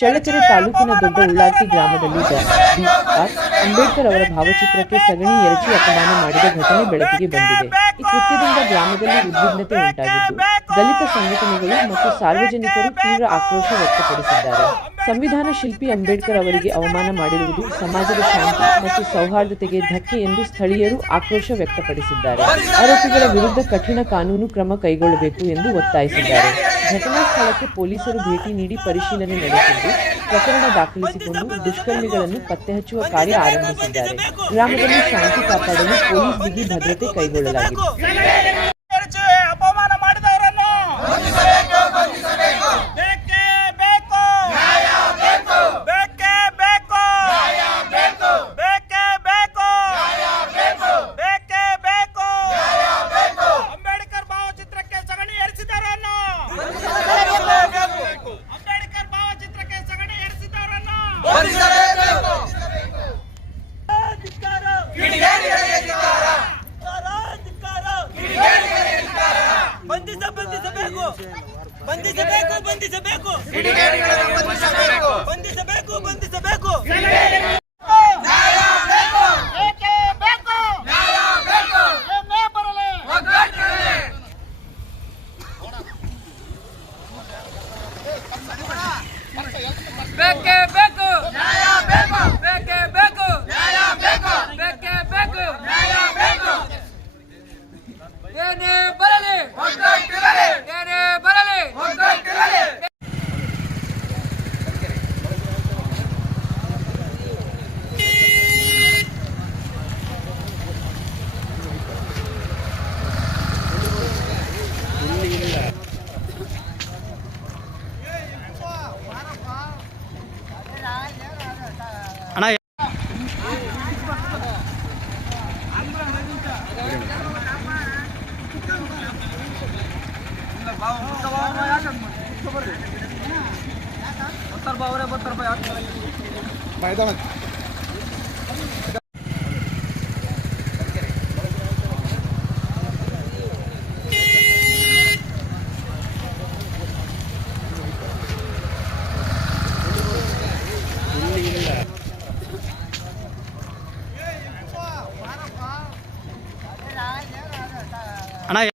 ಚಳ್ಳಕೆರೆ ತಾಲೂಕಿನ ದೊಡ್ಡ ಉಳ್ಳಾರ್ತಿ ಗ್ರಾಮದಲ್ಲಿ ಬಿ.ಆರ್. ಅಂಬೇಡ್ಕರ್ ಅವರ ಭಾವಚಿತ್ರಕ್ಕೆ ಸಗಣಿ ಎರಚಿ ಅಪಮಾನ ಮಾಡಿದ ಘಟನೆ ಬೆಳಕಿಗೆ ಬಂದಿದೆ. ಈ ಕೃತ್ಯದಿಂದ ಗ್ರಾಮದಲ್ಲಿ ಉದ್ವಿಗ್ನತೆ ಉಂಟಾಗಿದ್ದು, ದಲಿತ ಸಂಘಟನೆಗಳು ಮತ್ತು ಸಾರ್ವಜನಿಕರು ತೀವ್ರ ಆಕ್ರೋಶ ವ್ಯಕ್ತಪಡಿಸಿದ್ದಾರೆ. ಸಂವಿಧಾನ ಶಿಲ್ಪಿ ಅಂಬೇಡ್ಕರ್ ಅವರಿಗೆ ಅವಮಾನ ಮಾಡಿರುವುದು ಸಮಾಜದ ಶಾಂತಿ ಮತ್ತು ಸೌಹಾರ್ದತೆಗೆ ಧಕ್ಕೆ ಎಂದು ಸ್ಥಳೀಯರು ಆಕ್ರೋಶ ವ್ಯಕ್ತಪಡಿಸಿದ್ದಾರೆ. ಆರೋಪಿಗಳ ವಿರುದ್ಧ ಕಠಿಣ ಕಾನೂನು ಕ್ರಮ ಕೈಗೊಳ್ಳಬೇಕು ಎಂದು ಒತ್ತಾಯಿಸಿದ್ದಾರೆ. ಘಟನಾ ಸ್ಥಳಕ್ಕೆ ಪೊಲೀಸರು ಭೇಟಿ ನೀಡಿ ಪರಿಶೀಲನೆ ನಡೆಸಿದ್ದು, ಪ್ರಕರಣ ದಾಖಲಿಸಿಕೊಂಡು ದುಷ್ಕರ್ಮಿಗಳನ್ನು ಪತ್ತೆ ಹಚ್ಚುವ ಕಾರ್ಯ ಆರಂಭಿಸಿದ್ದಾರೆ. ಗ್ರಾಮದಲ್ಲಿ ಶಾಂತಿ ಕಾಪಾಡಲು ಪೊಲೀಸ್ ಬಿಗಿ ಭದ್ರತೆ ಕೈಗೊಳ್ಳಲಾಗಿದೆ. ಅಣ್ಣ